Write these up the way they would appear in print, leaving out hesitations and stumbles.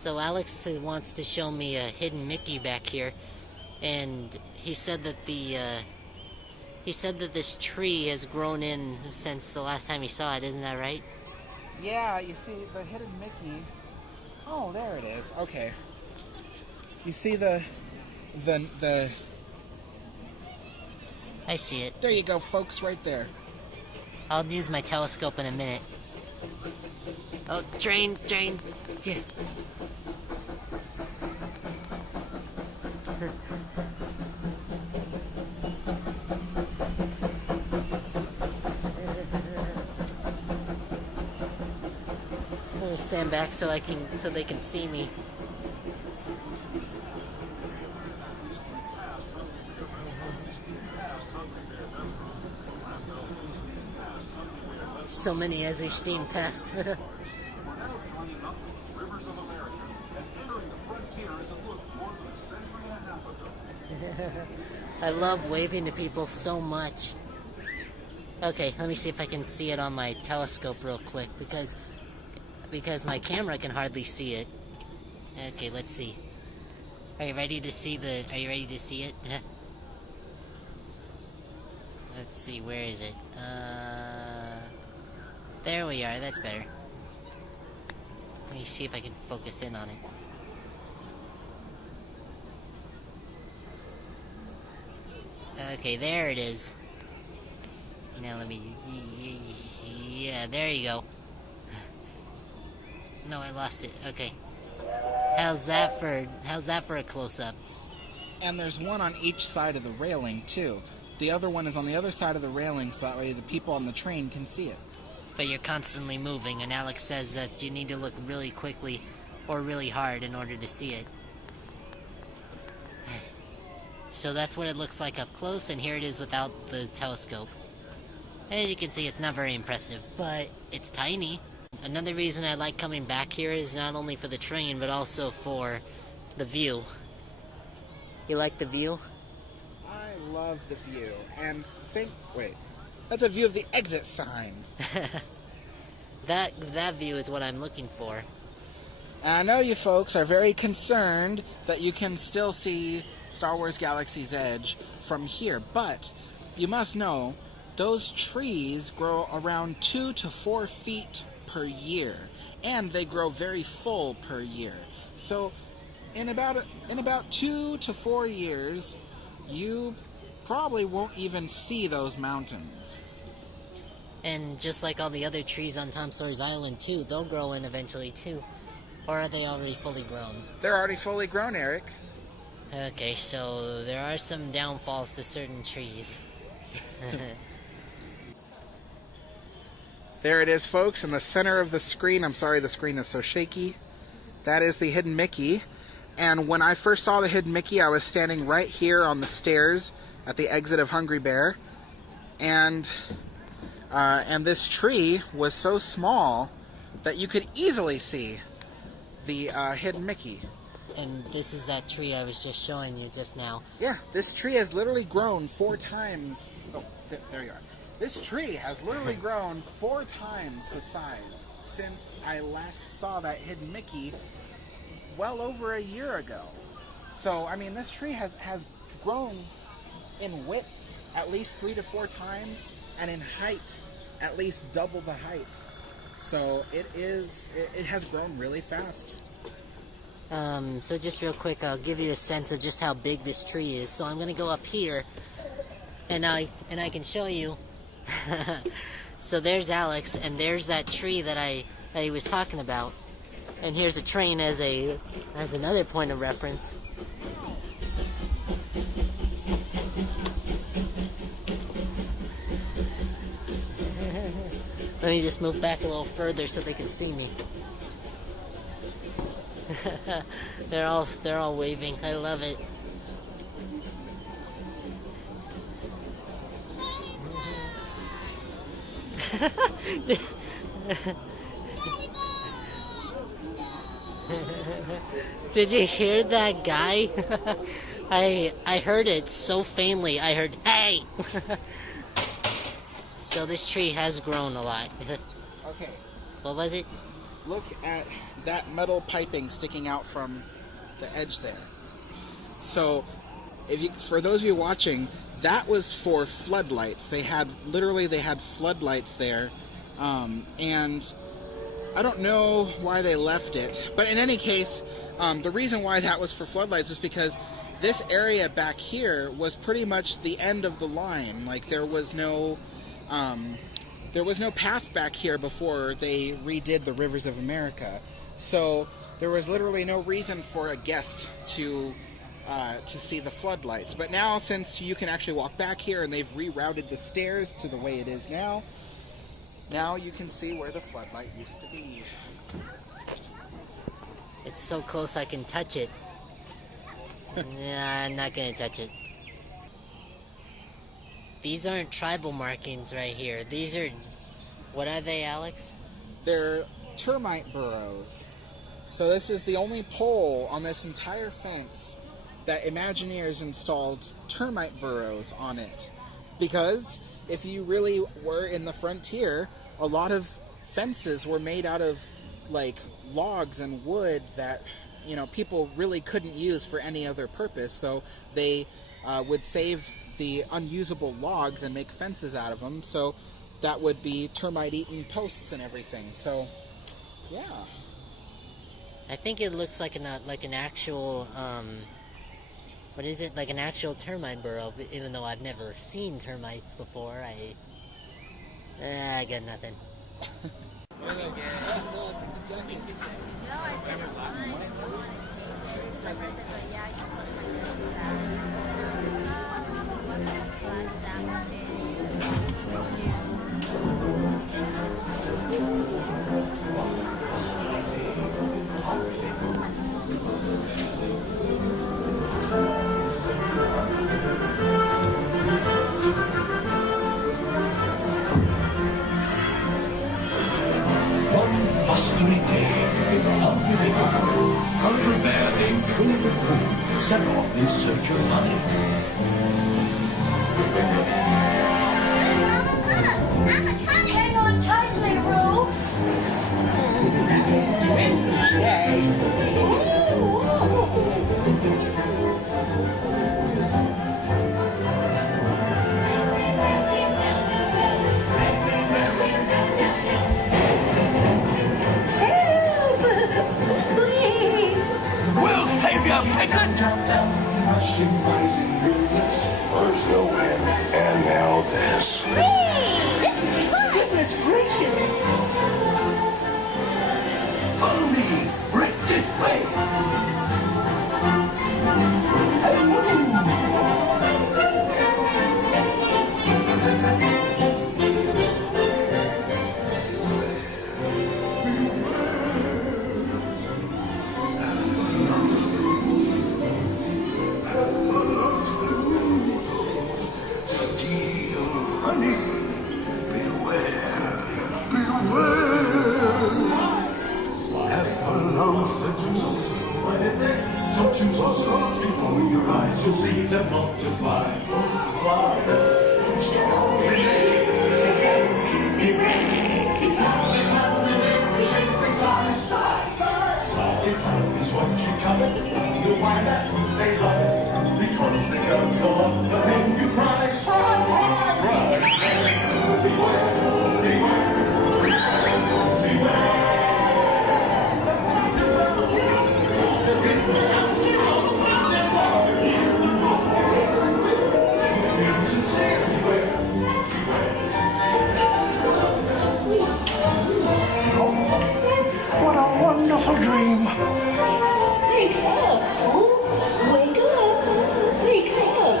So Alex wants to show me a hidden Mickey back here, and he said that this tree has grown in since the last time he saw it. Isn't that right? Yeah, you see the hidden Mickey. Oh, there it is. Okay. You see the I see it. There you go, folks, right there. I'll use my telescope in a minute. Oh, train. Yeah. I'm gonna stand back so they can see me. So many as we steam past. I love waving to people so much. Okay, let me see if I can see it on my telescope real quick because my camera can hardly see it. Okay, let's see. Are you ready to see it? Let's see, where is it? There we are, that's better. Let me see if I can focus in on it. Okay, there it is. Now let me... Yeah, there you go. No, I lost it. Okay. How's that for a close-up? And there's one on each side of the railing, too. The other one is on the other side of the railing, so that way the people on the train can see it. But you're constantly moving, and Alex says that you need to look really quickly or really hard in order to see it. So that's what it looks like up close, and here it is without the telescope. As you can see, it's not very impressive, but it's tiny. Another reason I like coming back here is not only for the train, but also for the view. You like the view? I love the view, and wait, that's a view of the exit sign. That view is what I'm looking for. And I know you folks are very concerned that you can still see Star Wars Galaxy's Edge from here, but you must know those trees grow around 2 to 4 feet per year, and they grow very full per year. So in about 2 to 4 years, you probably won't even see those mountains. And just like all the other trees on Tom Sawyer's Island too, they'll grow in eventually too. Or are they already fully grown? They're already fully grown, Eric. Okay, so there are some downfalls to certain trees. There it is, folks, in the center of the screen. I'm sorry the screen is so shaky. That is the hidden Mickey. And when I first saw the hidden Mickey, I was standing right here on the stairs at the exit of Hungry Bear. And this tree was so small that you could easily see the hidden Mickey. And this is that tree I was just showing you just now. Yeah, this tree has literally grown 4 times. Oh, there you are. This tree has literally grown 4 times the size since I last saw that hidden Mickey well over a year ago. So, I mean, this tree has grown in width at least 3 to 4 times, and in height at least double the height. So it has grown really fast. So just real quick, I'll give you a sense of just how big this tree is. So I'm going to go up here, and I can show you. So there's Alex, and there's that tree that I was talking about. And here's a train as another point of reference. Let me just move back a little further so they can see me. They're all waving. I love it. Did you hear that guy? I heard it so faintly. I heard, "Hey!" So this tree has grown a lot. Okay. What was it? look at that metal piping sticking out from the edge there. So, for those of you watching, that was for floodlights. They had floodlights there, and I don't know why they left it. But in any case, the reason why that was for floodlights is because this area back here was pretty much the end of the line. Like there was no path back here before they redid the Rivers of America. So there was literally no reason for a guest to see the floodlights. But now, since you can actually walk back here and they've rerouted the stairs to the way it is now you can see where the floodlight used to be. It's so close I can touch it. Nah, I'm not gonna touch it. These aren't tribal markings right here. These are... What are they, Alex? They're termite burrows. So this is the only pole on this entire fence that Imagineers installed termite burrows on it. Because if you really were in the frontier, a lot of fences were made out of like logs and wood that, you know, people really couldn't use for any other purpose. So they would save the unusable logs and make fences out of them. So that would be termite-eaten posts and everything. So, yeah. I think it looks like an actual, what is it? Like an actual termite burrow, even though I've never seen termites before. I got nothing. Hungry bear named Pooh set off in search of honey. Hang on tightly, Roo. First the wind, and now this. This is fun! Goodness gracious! Follow me, right this way. You'll see them multiply. If honey is what you covet, you'll find that they love it. Because the girls all love the thing you prize. Beware, beware, beware. What a wonderful dream. Wake up! Oh, wake up! Wake up!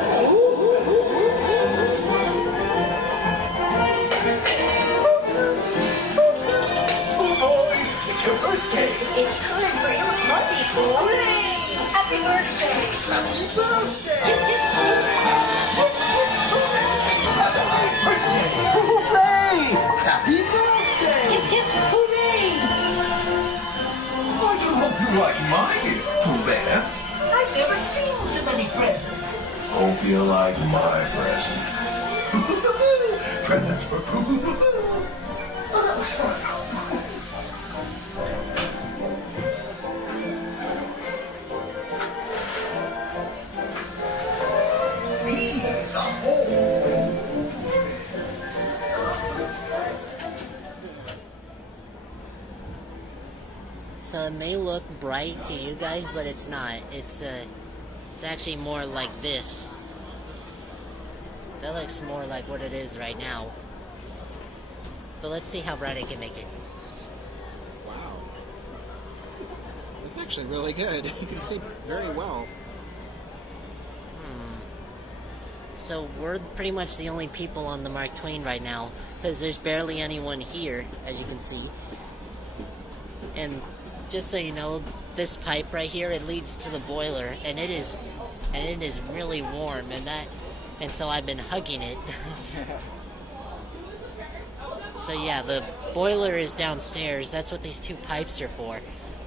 Oh boy, it's your birthday. It's time for your party, boy! Happy birthday! Happy birthday! Hooray! Happy birthday! Hip hip hooray! I do hope you like my gift, Pooh Bear. I've never seen so many presents. Hope you like my present. Presents for Pooh. Oh, that was fun. So it may look bright to you guys, but it's not. It's actually more like this. That looks more like what it is right now. But let's see how bright I can make it. Wow. That's actually really good. You can see very well. So we're pretty much the only people on the Mark Twain right now, because there's barely anyone here, as you can see. And just so you know, this pipe right here, it leads to the boiler, and it is really warm, and so I've been hugging it. So yeah, the boiler is downstairs. That's what these two pipes are for,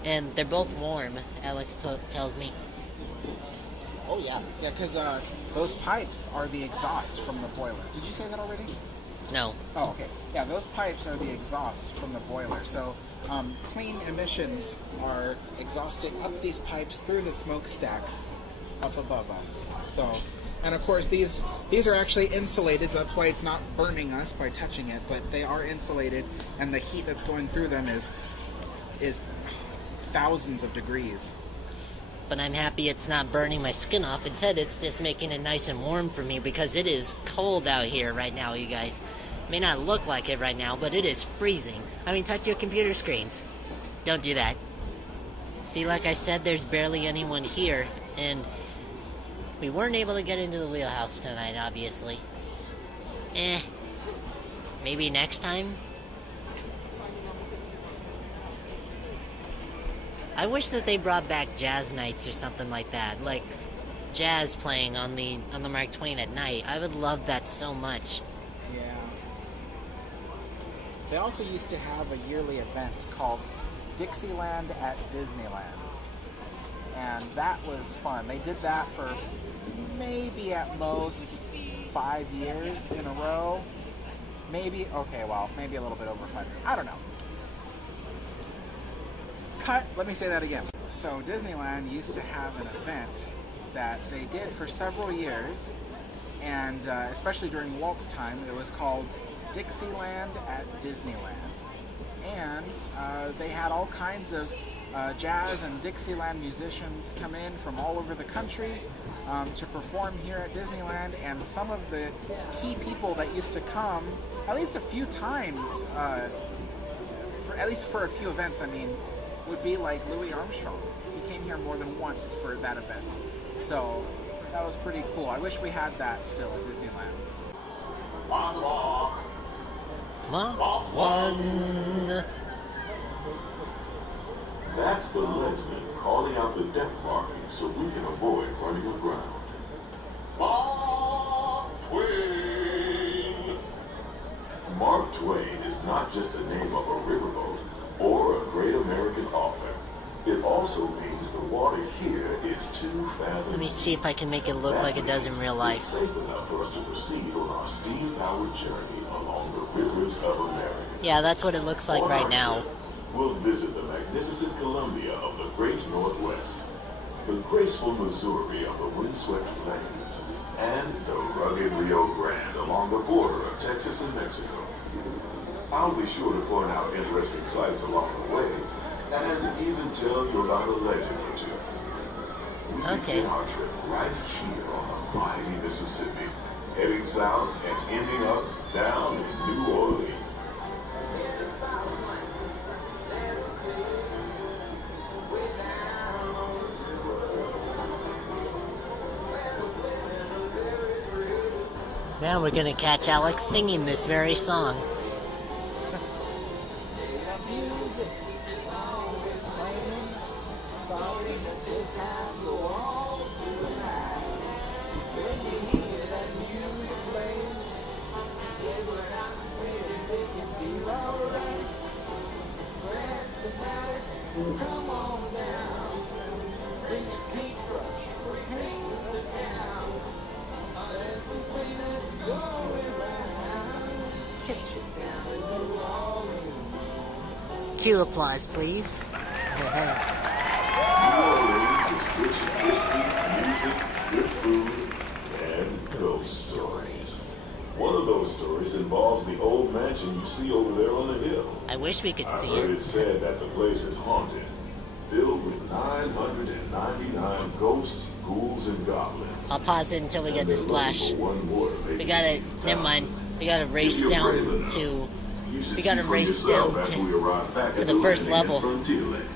and they're both warm. Alex tells me. Oh yeah, yeah, because those pipes are the exhaust from the boiler. Did you say that already? No. Oh, okay. Yeah, those pipes are the exhaust from the boiler. So clean emissions are exhausting up these pipes through the smokestacks up above us. So, and of course these are actually insulated. That's why it's not burning us by touching it, but they are insulated, and the heat that's going through them is thousands of degrees. But I'm happy it's not burning my skin off. Instead, it's just making it nice and warm for me, because it is cold out here right now, you guys. May not look like it right now, but it is freezing. I mean, touch your computer screens. Don't do that. See, like I said, there's barely anyone here, and we weren't able to get into the wheelhouse tonight, obviously. Maybe next time? I wish that they brought back jazz nights or something like that, like jazz playing on the Mark Twain at night. I would love that so much. Yeah. They also used to have a yearly event called Dixieland at Disneyland, and that was fun. They did that for maybe at most 5 years in a row. Maybe, okay, well, maybe a little bit over 5 years. I don't know. Let me say that again. So Disneyland used to have an event that they did for several years, and especially during Walt's time, it was called Dixieland at Disneyland. And they had all kinds of jazz and Dixieland musicians come in from all over the country to perform here at Disneyland, and some of the key people that used to come at least a few times, at least for a few events, I mean, would be like Louis Armstrong. He came here more than once for that event. So that was pretty cool. I wish we had that still at Disneyland. One. That's the leadsman calling out the deck marking so we can avoid running aground. Mark Twain! Mark Twain is not just the name of a riverboat or a great American author. It also means the water here is 2 fathoms. Let me see if I can make it look like it does in real life. It's safe enough for us to proceed on our steam-powered journey along the rivers of America. Yeah, that's what it looks like right now. We'll visit the magnificent Columbia of the great Northwest, the graceful Missouri of the windswept plains, and the rugged Rio Grande along the border of Texas and Mexico. I'll be sure to point out interesting sights along the way, and even tell you about a legend or two. We begin our trip right here on the mighty Mississippi, heading south and ending up down in New Orleans. Now we're gonna catch Alex singing this very song. Cue applause, please. New Orleans is rich in history, music, good food, and ghost stories. One of those stories involves the old mansion you see over there on the hill. I wish we could see I heard it. it said that the place is haunted, filled with 999 ghosts, ghouls, and goblins. I'll pause it until we get the splash. One more to make We it gotta, into never town. mind. We gotta race If you're down brave enough, to, you should we gotta see for race yourself down after we arrive back to at the first landing level. at Frontierland.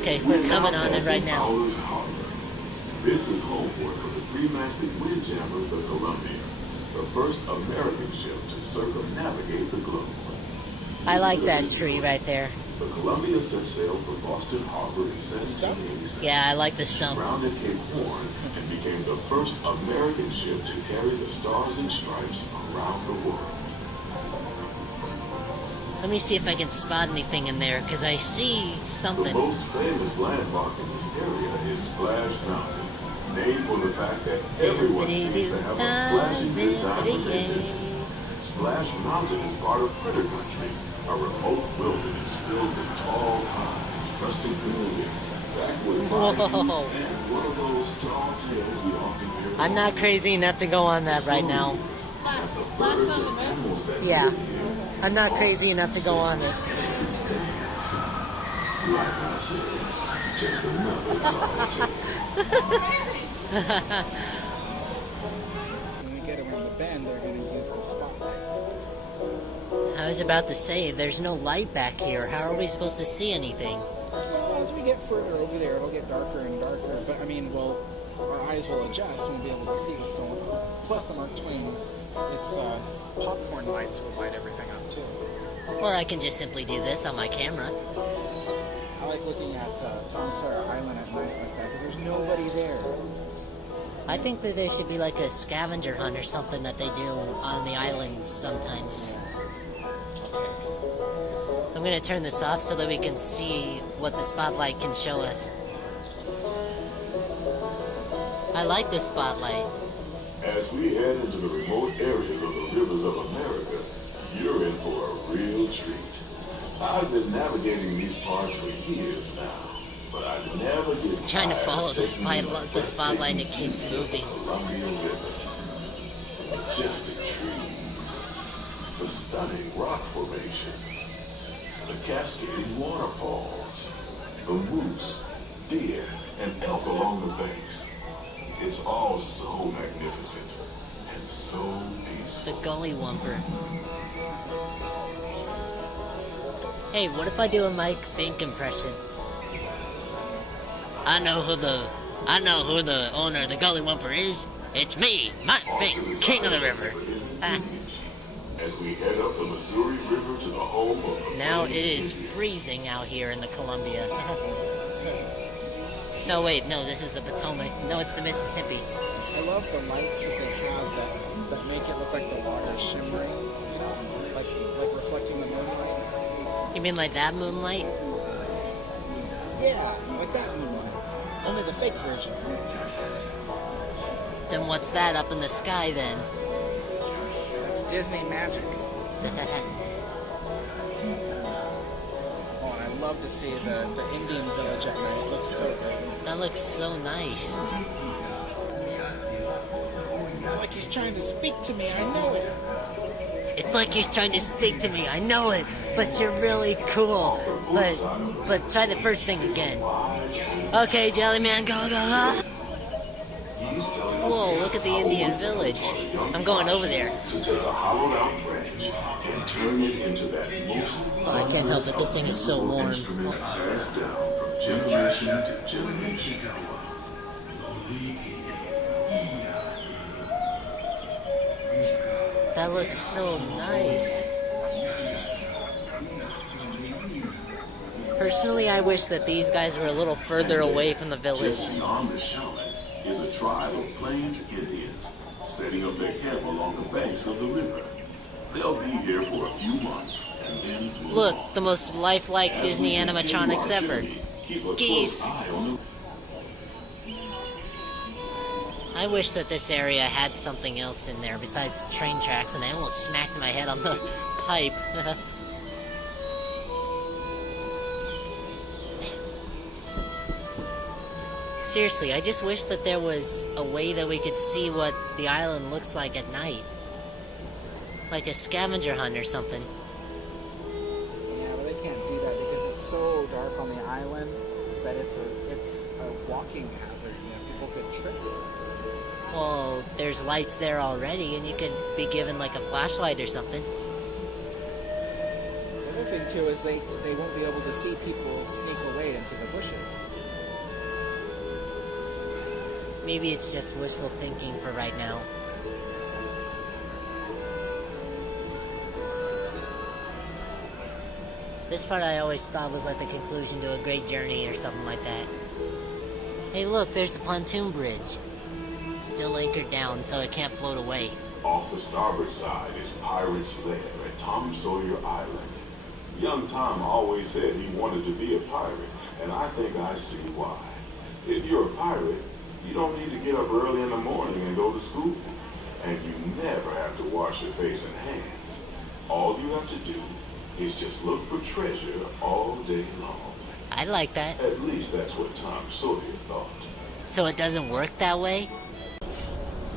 Okay, we're coming on it right now. Fowler's Harbor. This is home port for the three-masted windjammer, the Columbia, the first American ship to circumnavigate the globe. I like that tree right there. The Columbia set sail from Boston Harbor in 1786. Yeah, I like the stump. Rounded Cape Horn and became the first American ship to carry the Stars and Stripes around the world. Let me see if I can spot anything in there, because I see The something. most famous landmark in this area is Splash Mountain, named for the fact that everyone seems to have a splashing good time when they visit. Splash Mountain is part of Critter Country, a remote wilderness filled with tall pines, rustic buildings, backward bayous, and one of those tall tales we often hear. I'm not crazy enough to go on that right now. Birds and animals that Yeah, live here. I'm not crazy enough to go on it. Like I said, just another tall tale. When we get around the bend, they're going to use the spotlight. I was about to say, there's no light back here. How are we supposed to see anything? Well, as we get further over there, it'll get darker and darker. But I mean, our eyes will adjust and we'll be able to see what's going on. Plus, the Mark Twain, its popcorn lights will light everything up too. Or I can just simply do this on my camera. I like looking at Tom Sawyer Island at night like that because there's nobody there. I think that there should be like a scavenger hunt or something that they do on the islands sometimes. I'm gonna turn this off so that we can see what the spotlight can show us. I like this spotlight. As we head into the remote areas of the rivers of America, you're in for a real treat. I've been navigating these parts for years now, but I never get Trying to tired follow of the taking you spotlight and it breathtaking keeps views of the moving. Columbia River. Majestic trees, the stunning rock formations, the cascading waterfalls, the moose, deer, and elk along the banks. It's all so magnificent and so The peaceful. gully wumper. Hey, what if I do a Mike Fink impression? I know who the owner of the gully wumper is. It's me, Mike Fink, king of the river. Ah. As we head up the Missouri River to the home of the Now it Plains is Indians. freezing out here in the Columbia. No, wait, no, this is the Potomac. No, it's the Mississippi. I love the lights that they have that make it look like the water is shimmering, you know, like reflecting the moonlight. You mean like that moonlight? Yeah, like that moonlight. Only the fake version. Then what's that up in the sky then? That's Disney magic. Oh, and I love to see the Indian village at night. It looks so good. That looks so nice. It's like he's trying to speak to me. I know it. It's like he's trying to speak to me. I know it, but you're really cool. But try the first thing again. Okay, Jellyman, go, go, go. Whoa, look at the Indian village. I'm going over there. To take a hollowed out branch and turn it into that most Oh, I can't help it. This thing is so warm. instrument passed down from generation to generation. That looks so nice. Personally, I wish that these guys were a little further away from the village. Just beyond the Shaman is a tribe of Plains Indians setting up their camp along the banks of the river. They'll be here for a few months and then move Look, on. the most lifelike As Disney we continue animatronics our ever. journey, keep a Geese. close eye on the I wish that this area had something else in there besides train tracks, and I almost smacked my head on the pipe. Seriously, I just wish that there was a way that we could see what the island looks like at night. Like a scavenger hunt or something. Yeah, but they can't do that because it's so dark on the island that it's a walking hazard. You know, people could trip. Well, there's lights there already, and you could be given like a flashlight or something. The other thing too is they won't be able to see people sneak away into the bushes. Maybe it's just wishful thinking for right now. This part I always thought was like the conclusion to a great journey or something like that. Hey look, there's the pontoon bridge. Still anchored down so it can't float away. Off the starboard side is Pirate's Lair at Tom Sawyer Island. Young Tom always said he wanted to be a pirate, and I think I see why. If you're a pirate, you don't need to get up early in the morning and go to school. And you never have to wash your face and hands. All you have to do is just look for treasure all day long. I like that. At least that's what Tom Sawyer thought. So it doesn't work that way?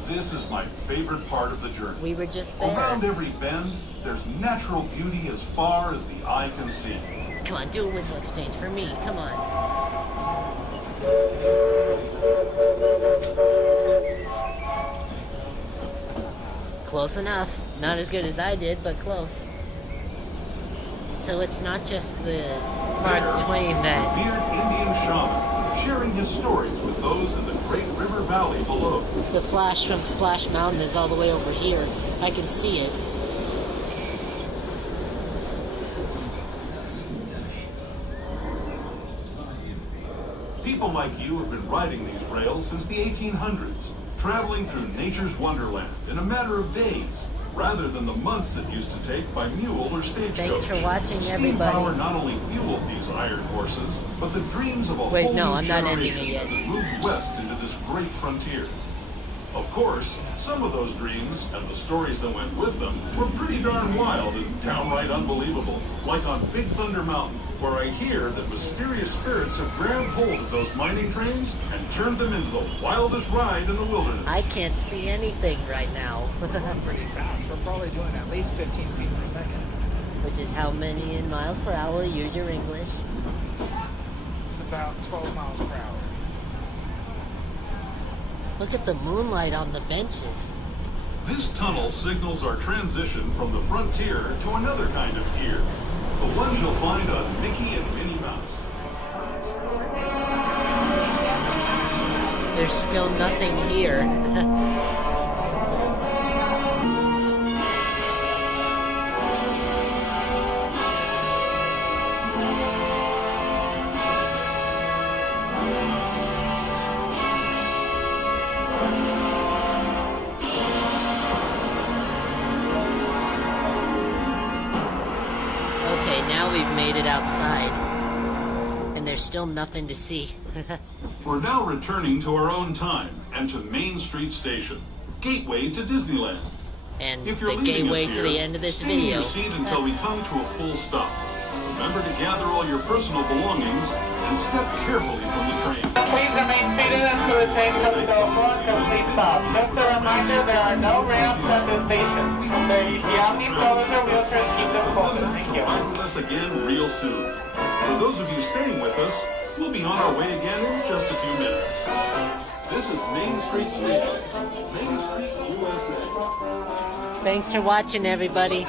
This is my favorite part of the journey. We were just there. Around every bend, there's natural beauty as far as the eye can see. Come on, do a whistle exchange for me. Come on. Close enough. Not as good as I did, but close. So it's not just the Mark Twain that... Beard Indian shaman, sharing his stories with those in the Great River Valley below. The flash from Splash Mountain is all the way over here. I can see it. People like you have been riding these rails since the 1800s, traveling through nature's wonderland in a matter of days, rather than the months it used to take by mule or stagecoach. Thanks for watching, Steam power everybody. not only fueled these iron horses, but the dreams of a Wait, whole no, new I'm not ending generation it yet. as it moved west into this great frontier. Of course, some of those dreams and the stories that went with them were pretty darn wild and downright unbelievable, like on Big Thunder Mountain, where I hear that mysterious spirits have grabbed hold of those mining trains and turned them into the wildest ride in the wilderness. I can't see anything right now. We're going pretty fast. We're probably doing at least 15 feet per second. Which is how many in miles per hour? Use your English. It's about 12 miles per hour. Look at the moonlight on the benches. This tunnel signals our transition from the frontier to another kind of gear. The ones you'll find on Mickey and Minnie Mouse. There's still nothing here. Okay, now we've made it outside. And there's still nothing to see. We're now returning to our own time and to Main Street Station, gateway to Disneyland. And If you're the leaving gateway us to here, the end of this stay in video. your seat until we come to a full stop. Remember to gather all your personal belongings and step carefully from the train. Please remain seated until the train comes to a full and complete stop. Just a reminder, there are no ramps at this station. If you have any strollers or wheelchairs, keep them closed. Thank you. Ride with us again real soon. For those of you staying with us, we'll be on our way again in just a few minutes. This is Main Street Station, Main Street, USA. Thanks for watching, everybody.